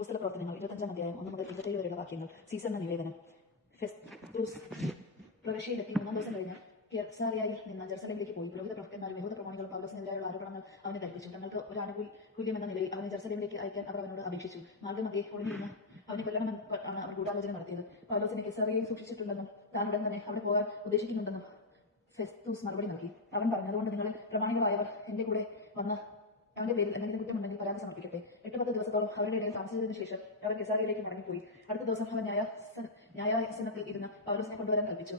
പുസ്തക പ്രവർത്തനങ്ങൾ 25-ാം അധ്യായം 1 മുതൽ 27 വരെയുള്ള വാക്യങ്ങൾ. സീസറിന്റെ നിവേദനം. ഫെസ്തൂസ് പ്രവിശ്യയിലെത്തി 3-ാം ദിവസം കഴിഞ്ഞ് കെസാരിയയിൽ നിന്ന് ജെറുസലേമിലേക്ക് പോയി. പുരോഹിത പ്രഭുക്കന്മാരും യഹൂദ പ്രമാണികളും പൗലോസിനെതിരായുള്ള ആരോപണങ്ങൾ അവനെ ധരിപ്പിച്ചു. തങ്ങൾക്ക് ഒരു ആനുകൂല്യമെന്ന നിലയിൽ അവനെ ജെറുസലേമിലേക്ക് അയക്കാൻ അവർ അവനോട് അപേക്ഷിച്ചു. മാർഗ്ഗമധ്യേ ഒളിഞ്ഞിരുന്ന് അവനെ കൊല്ലണമെന്നാണ് അവർ ഗൂഢാലോചന നടത്തിയത്. പൗലോസിനെ കെസാരിയയിൽ സൂക്ഷിച്ചിട്ടുണ്ടെന്നും താൻ ഉടൻ തന്നെ അവിടെ പോകാൻ ഉദ്ദേശിക്കുന്നുണ്ടെന്നും ഫെസ്തൂസ് മറുപടി നൽകി. അവൻ പറഞ്ഞു, അതുകൊണ്ട് നിങ്ങളിൽ പ്രമാണികളായവർ എന്റെ കൂടെ വന്ന് അവന്റെ പേരിൽ എന്തെങ്കിലും കുറ്റമുണ്ടെങ്കിൽ പരാതി സമർപ്പിക്കട്ടെ. 8-10 ദിവസത്തോളം അവരുടെ ഇടയിൽ താമസിച്ചതിനു ശേഷം അവൻ കെസാരിയയിലേക്ക് മടങ്ങിപ്പോയി. അടുത്ത ദിവസം അവൻ ന്യായാസനത്തിൽ ഇരുന്ന് പൗലോസിനെ കൊണ്ടുവരാൻ കൽപ്പിച്ചു.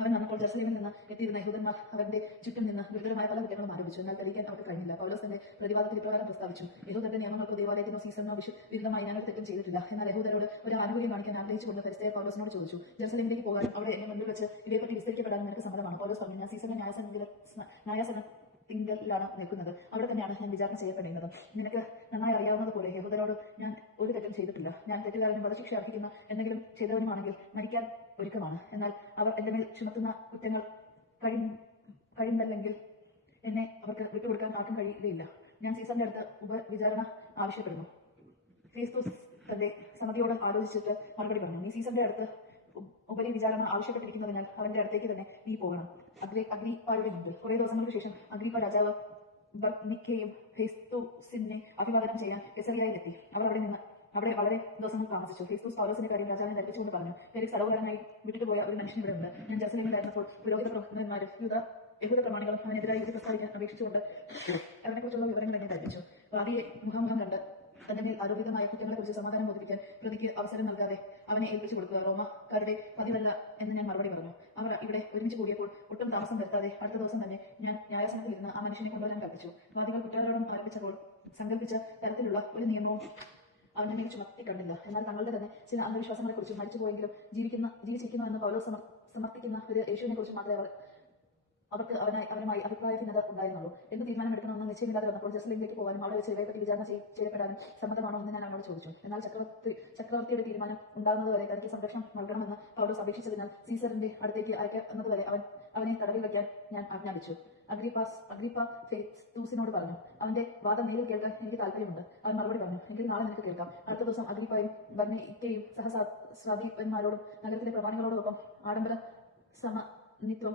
അവൻ വന്നപ്പോൾ ജെറുസലേമിൽ നിന്ന് എത്തിയിരുന്ന യഹൂദന്മാർ അവന്റെ ചുറ്റും നിന്ന് ഗുരുതരമായ പല കുറ്റങ്ങളും ആരോപിച്ചു. എന്നാൽ തെളിയിക്കാൻ അവർക്ക് കഴിഞ്ഞില്ല. പൗലോസ് തന്റെ പ്രതിവാദത്തിൽ ഇപ്രകാരം പ്രസ്താവിച്ചു: യഹൂദരുടെ നിയമങ്ങൾക്കോ ദേവാലയത്തിനോ സീസറിനോ വിരുദ്ധമായി ഞാൻ തെറ്റും ചെയ്തിട്ടില്ല. എന്നാൽ യഹൂദരോട് ഒരു ആനുകൂല്യം കാണിക്കാൻ ആഗ്രഹിച്ചുകൊണ്ട് ഫെസ്തോസ് പൗലോസിനോട് ചോദിച്ചു, ജെറുസലേമിലേക്ക് പോകാനും അവിടെ എന്നെ മുൻപിൽ വെച്ച് ഇതേപ്പറ്റി വിസ്തരിക്കപ്പെടാനും നിനക്ക് സമ്മതമാണ്? പൗലോസ് പറഞ്ഞു, ഞാൻ സീസറിന്റെ ന്യായാസനത്തിങ്കലാണ് നിൽക്കുന്നത്. അവിടെ തന്നെയാണ് ഞാൻ വിചാരണ ചെയ്യപ്പെടേണ്ടത്. നിനക്ക് നന്നായി അറിയാവുന്നതുപോലെ യഹൂദരോട് ഞാൻ ഒരു തെറ്റും ചെയ്തിട്ടില്ല. ഞാൻ തെറ്റുകാരനും വധശിക്ഷ അർഹിക്കുന്ന എന്തെങ്കിലും ചെയ്തവനുമാണെങ്കിൽ മരിക്കാൻ ഒരുക്കമാണ്. എന്നാൽ അവർ എന്റെ മേൽ ചുമത്തുന്ന കുറ്റങ്ങൾ കഴിയുന്നല്ലെങ്കിൽ എന്നെ അവർക്ക് വിട്ടുകൊടുക്കാൻ ആർക്കും കഴിയുകയില്ല. ഞാൻ സീസറിന്റെ അടുത്ത് ഉപവിചാരണ ആവശ്യപ്പെടുന്നു. ഫെസ്തൂസ് തന്റെ സമിതിയോട് ആലോചിച്ചിട്ട് മറുപടി പറഞ്ഞു, നീ സീസറിന്റെ അടുത്ത് ഉപരി വിചാരണ ആവശ്യപ്പെട്ടിരിക്കുന്നതിനാൽ അവന്റെ അടുത്തേക്ക് തന്നെ നീ പോകണം. അഗ്രിപ്പായുടെ മുമ്പിൽ. കുറെ ദിവസങ്ങൾക്ക് ശേഷം അഗ്രിപ്പ രാജാവ് ബർനിക്കയും ഫെസ്തൂസിനെ അഭിവാദനം ചെയ്യാൻ കെസറിയയിലെത്തി. അവർ അവിടെ വളരെ ദിവസങ്ങൾ താമസിച്ചു. ഫെസ്തൂസ് പൗലോസിന്റെ കാര്യം രാജാവിനെ ധരിപ്പിച്ചുകൊണ്ട് പറഞ്ഞു, ഫെലിക്സ് സരോവരനായി വിട്ടിട്ട് പോയ ഒരു മനുഷ്യൻ ഇവിടെ ഉണ്ട്. ഞാൻ ജെറുസലേമിലായിരുന്നപ്പോൾ പുരോഹിത പ്രഭുക്കന്മാരും യഹൂദ പ്രമാണികളും അവനെതിരായി ഇത് പ്രസ്താവിക്കാൻ അപേക്ഷിച്ചുകൊണ്ട് അവനെക്കുറിച്ചുള്ള വിവരങ്ങൾ എന്നെ ധരിപ്പിച്ചു. വാദിയെ മുഖാമുഖം കണ്ട് തന്റെ മേൽ ആരോപിതമായ കുറ്റങ്ങളെക്കുറിച്ച് സമാധാനം ബോധിപ്പിക്കാൻ പ്രതിക്ക് അവസരം നൽകാതെ അവനെ ഏൽപ്പിച്ചു കൊടുക്കുക റോമാക്കാരുടെ പതിവല്ല എന്ന് ഞാൻ മറുപടി പറഞ്ഞു. അവർ ഇവിടെ ഒരുമിച്ച് കൂടിയപ്പോൾ ഒട്ടും താമസം വരുത്താതെ അടുത്ത ദിവസം തന്നെ ഞാൻ ന്യായാസനത്തിൽ ഇരുന്ന് ആ മനുഷ്യനെ കൊണ്ടുവരാൻ കൽപ്പിച്ചു. വാദികൾ കുറ്റാരോപണം ആരംഭിച്ചപ്പോൾ സങ്കല്പിച്ച തരത്തിലുള്ള ഒരു നിയമവും അവന്റെ മേൽ ചുമത്തി കണ്ടില്ല. എന്നാൽ തങ്ങളുടെ തന്നെ ചില അന്ധവിശ്വാസങ്ങളെക്കുറിച്ചും മരിച്ചുപോയെങ്കിലും ജീവിച്ചിരിക്കുന്നു എന്ന് പൗലോസ് സമർത്ഥിക്കുന്ന ഒരു യേശുവിനെ കുറിച്ച് മാത്രമേ അവർക്ക് അവനുമായി അഭിപ്രായ ഭിന്നത ഉണ്ടായിരുന്നുള്ളൂ. എന്ത് തീരുമാനമെടുക്കണമെന്ന് നിശ്ചയമില്ലാതെ വന്നപ്പോൾ ജെറുസലേമിലേക്ക് പോകാനും അവിടെ വെച്ച് ഇവയെപ്പറ്റി വിചാരണ ചെയ്യപ്പെടാനും സമ്മതമാണോ എന്ന് ഞാൻ അവനോട് ചോദിച്ചു. എന്നാൽ ചക്രവർത്തിയുടെ തീരുമാനം ഉണ്ടാകുന്നതുവരെ തനിക്ക് സംരക്ഷണം നൽകണമെന്ന് പൗലോസ് അപേക്ഷിച്ചതിനാൽ സീസറിന്റെ അടുത്തേക്ക് അയക്കുന്നതുവരെ അവനെ തടവിൽ വയ്ക്കാൻ ഞാൻ ആജ്ഞാപിച്ചു. അഗ്രിപ്പ ഫെസ്തൂസിനോട് പറഞ്ഞു, അവന്റെ വാദം നേരിൽ കേൾക്കാൻ എനിക്ക് താല്പര്യമുണ്ട്. അവൻ മറുപടി പറഞ്ഞു, എങ്കിൽ നാളെ നിനക്ക് കേൾക്കാം. അടുത്ത ദിവസം അഗ്രിപ്പയും ബർനിക്കയും സഹസ്രാധിപന്മാരോടും നഗരത്തിലെ പ്രമാണികളോടൊപ്പം ആഡംബര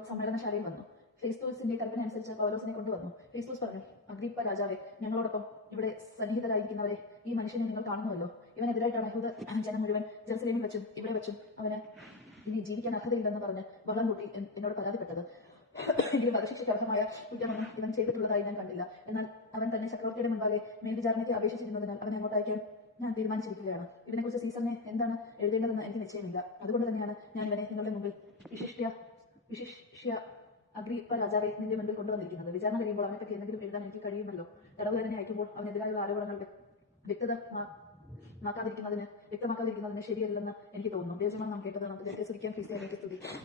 സമ്മേളനശാലയിൽ വന്നു. ഫെസ്തൂസിന്റെ കൽപ്പന അനുസരിച്ച് പൗലോസിനെ കൊണ്ടുവന്നു. ഫെസ്തൂസ് പറഞ്ഞു, അഗ്രിപ്പ രാജാവെ, ഞങ്ങളോടൊപ്പം ഇവിടെ സന്നിഹിതരായിരിക്കുന്നവരെ ഈ മനുഷ്യനെ നിങ്ങൾ കാണുന്നുവല്ലോ. ഇവനെതിരായിട്ടാണ് യഹൂദ ജനം മുഴുവൻ ജെറുസലേമിൽ വെച്ചും ഇവിടെ വെച്ചും അവന് ഇനി ജീവിക്കാൻ അർഹതയില്ലെന്ന് പറഞ്ഞ് വള്ളം കൂട്ടി എന്നോട് പരാതിപ്പെട്ടത്. എങ്കിലും വധശിക്ഷയ്ക്ക് അർഹമായ കുറ്റമൊന്നും ഇവൻ ചെയ്തിട്ടുള്ളതായി ഞാൻ കണ്ടില്ല. എന്നാൽ അവൻ തന്നെ ചക്രവർത്തിയുടെ മുൻപാകെ മേൽവിചാരണയ്ക്ക് അപേക്ഷിച്ചിരുന്നതിനാൽ അവനെ അങ്ങോട്ട് അയക്കാൻ ഞാൻ തീരുമാനിച്ചിരിക്കുകയാണ്. ഇതിനെക്കുറിച്ച് സീസറിനെ എന്താണ് എഴുതേണ്ടതെന്ന് എനിക്ക് നിശ്ചയമില്ല. അതുകൊണ്ട് തന്നെയാണ് ഞാൻ ഇവനെ നിങ്ങളുടെ മുമ്പിൽ വിശിഷ്യ അഗ്രിപ്പ രാജാവെ നിന്റെ മുമ്പിൽ കൊണ്ടുവന്നിരിക്കുന്നത്. വിചാരണ കഴിയുമ്പോൾ അവനെപ്പറ്റി എന്തെങ്കിലും എഴുതാൻ എനിക്ക് കഴിയുമല്ലോ. തടവുകാരനെ അയക്കുമ്പോൾ അവനെതിരായുള്ള ആരോപണങ്ങൾ വ്യക്തമാക്കാതിരിക്കുന്നതിന് ശരിയല്ലെന്ന് എനിക്ക് തോന്നുന്നു. ദേശമാണ് നാം കേട്ടത്. നമുക്ക് ദൈവത്തെ സ്തുതിക്കാം.